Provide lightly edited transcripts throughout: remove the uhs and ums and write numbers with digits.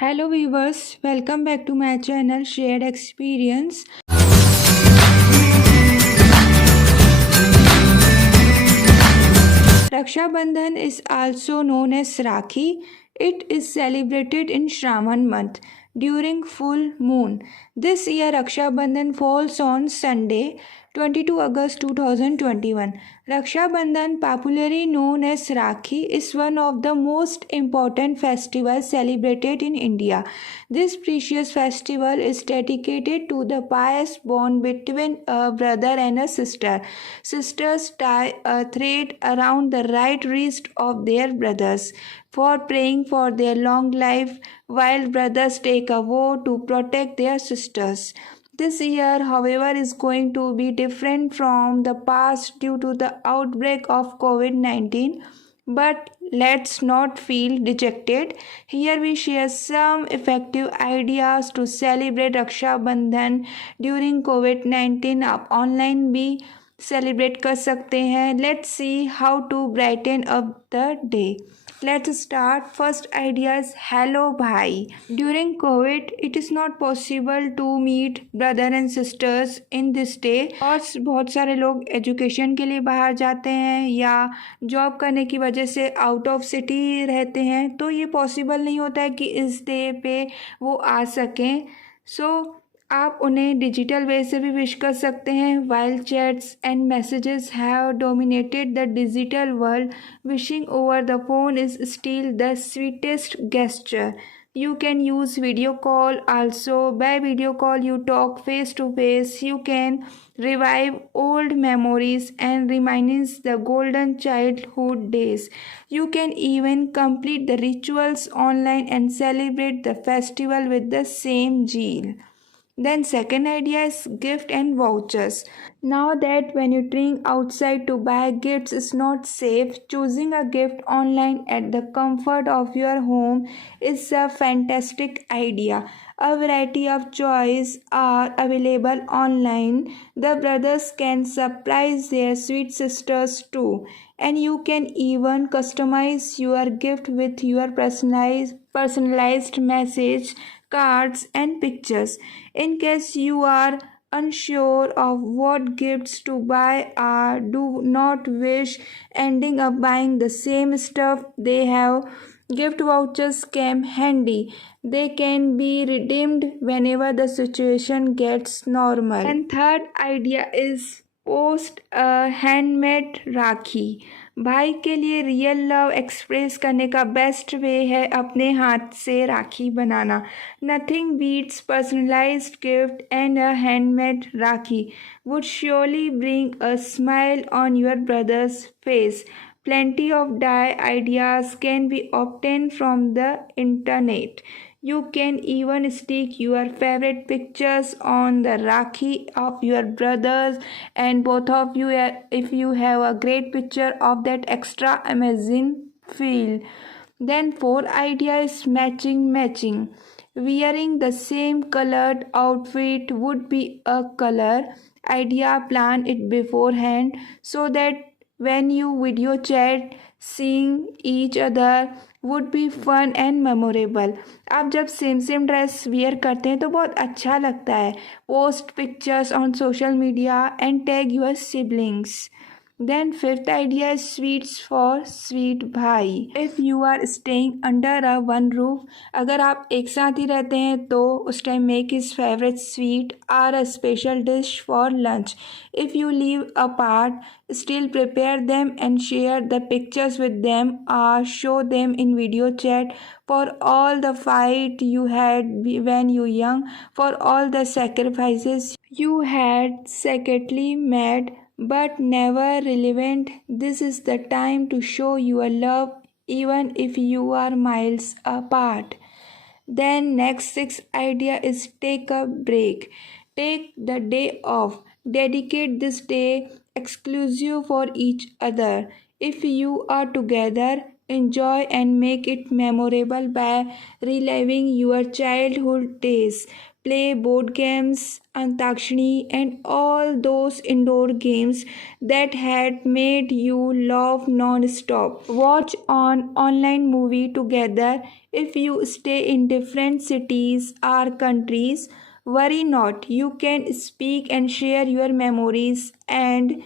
Hello viewers, welcome back to my channel Shared Experience. Raksha Bandhan is also known as Rakhi. It is celebrated in Shravana month during full moon. This year Raksha Bandhan falls on Sunday, 22 August 2021. Raksha Bandhan, popularly known as Rakhi, is one of the most important festivals celebrated in India. This precious festival is dedicated to the pious bond between a brother and a sister. Sisters tie a thread around the right wrist of their brothers for praying for their long life, while brothers take a vow to protect their sisters. This year, however, is going to be different from the past due to the outbreak of COVID 19. But let's not feel dejected. Here we share some effective ideas to celebrate Raksha Bandhan during COVID 19. आप online भी celebrate कर सकते हैं. Let's see how to brighten up the day. Let's start. First idea is hello bhai. During COVID, it is not possible to meet brother and sisters in this day. और बहुत सारे लोग education के लिए बाहर जाते हैं या जॉब करने की वजह से आउट ऑफ सिटी रहते हैं, तो ये पॉसिबल नहीं होता है कि इस डे पे वो आ सकें. आप उन्हें डिजिटल वे से भी विश कर सकते हैं. While chats and messages have dominated the digital world, wishing over the phone is still the sweetest gesture. You can use video call also. By video call you talk face to face. You can revive old memories and reminisce the golden childhood days. You can even complete the rituals online and celebrate the festival with the same zeal. Then second idea is gift and vouchers. Now that when you think outside to buy gifts is not safe, choosing a gift online at the comfort of your home is a fantastic idea. A variety of choices are available online. The brothers can surprise their sweet sisters too. And you can even customize your gift with your personalized message, cards and pictures. In case you are unsure of what gifts to buy or do not wish ending up buying the same stuff they have, gift vouchers come handy. They can be redeemed whenever the situation gets normal. And third idea is post handmade rakhi. भाई के लिए real love express करने का best way है अपने हाथ से राखी बनाना. Nothing beats personalised gift and a handmade rakhi would surely bring a smile on your brother's face. Plenty of dye ideas can be obtained from the internet. You can even stick your favorite pictures on the Rakhi of your brothers, and both of you, if you have a great picture of that extra amazing feel. Then fourth idea is matching. Wearing the same colored outfit would be a color idea. Plan it beforehand so that when you video chat, seeing each other would be fun and memorable. आप जब same dress wear करते हैं तो बहुत अच्छा लगता है. Post pictures on social media and tag your siblings. Then fifth idea is sweets for sweet भाई. If you are staying under a one roof, अगर आप एक साथ ही रहते हैं तो उस time make his favorite sweet or a special dish for lunch. If you live apart, still prepare them and share the pictures with them or show them in video chat. For all the fight you had when you young, for all the sacrifices you had secretly made but never relevant, this is the time to show your love even if you are miles apart. Then next sixth idea is take a break. Take the day off. Dedicate this day exclusive for each other. If you are together, enjoy and make it memorable by reliving your childhood days. play board games, Antakshari, and all those indoor games that had made you laugh non-stop. Watch an online movie together if you stay in different cities or countries. Worry not, you can speak and share your memories and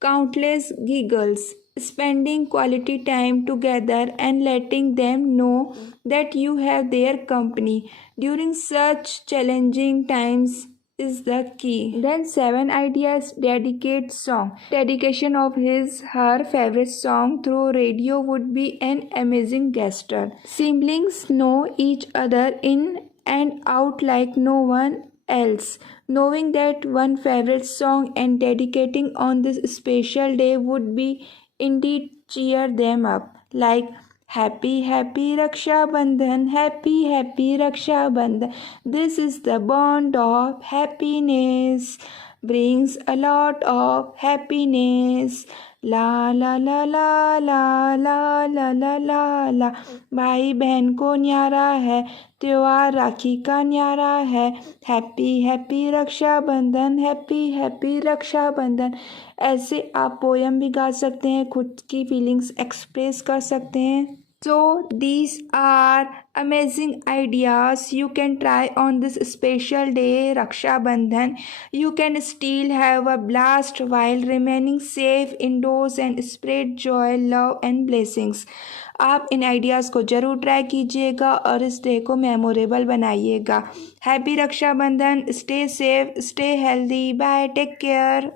countless giggles, spending quality time together and letting them know that you have their company during such challenging times is the key. Then 7 ideas dedicate song. Dedication of his her favorite song through radio would be an amazing gesture. Siblings know each other in and out like no one else. Knowing that one favorite song and dedicating on this special day would be indeed cheer them up. Like Happy Happy Raksha Bandhan, Happy Happy Raksha Bandhan. This is the bond of happiness, brings a lot of happiness. La la la la la la la la la la. भाई बहन को न्यारा है, त्योहार राखी का न्यारा है. Happy happy Raksha बंधन, हैप्पी हैप्पी रक्षा बंधन. ऐसे आप पोयम भी गा सकते हैं, खुद की फीलिंग्स एक्सप्रेस कर सकते हैं. So these are amazing ideas you can try on this special day Raksha Bandhan. You can still have a blast while remaining safe indoors and spread joy, love and blessings. आप इन ideas को ज़रूर try कीजिएगा और इस day को memorable बनाइएगा. Happy Raksha Bandhan. Stay safe, stay healthy. Bye, take care.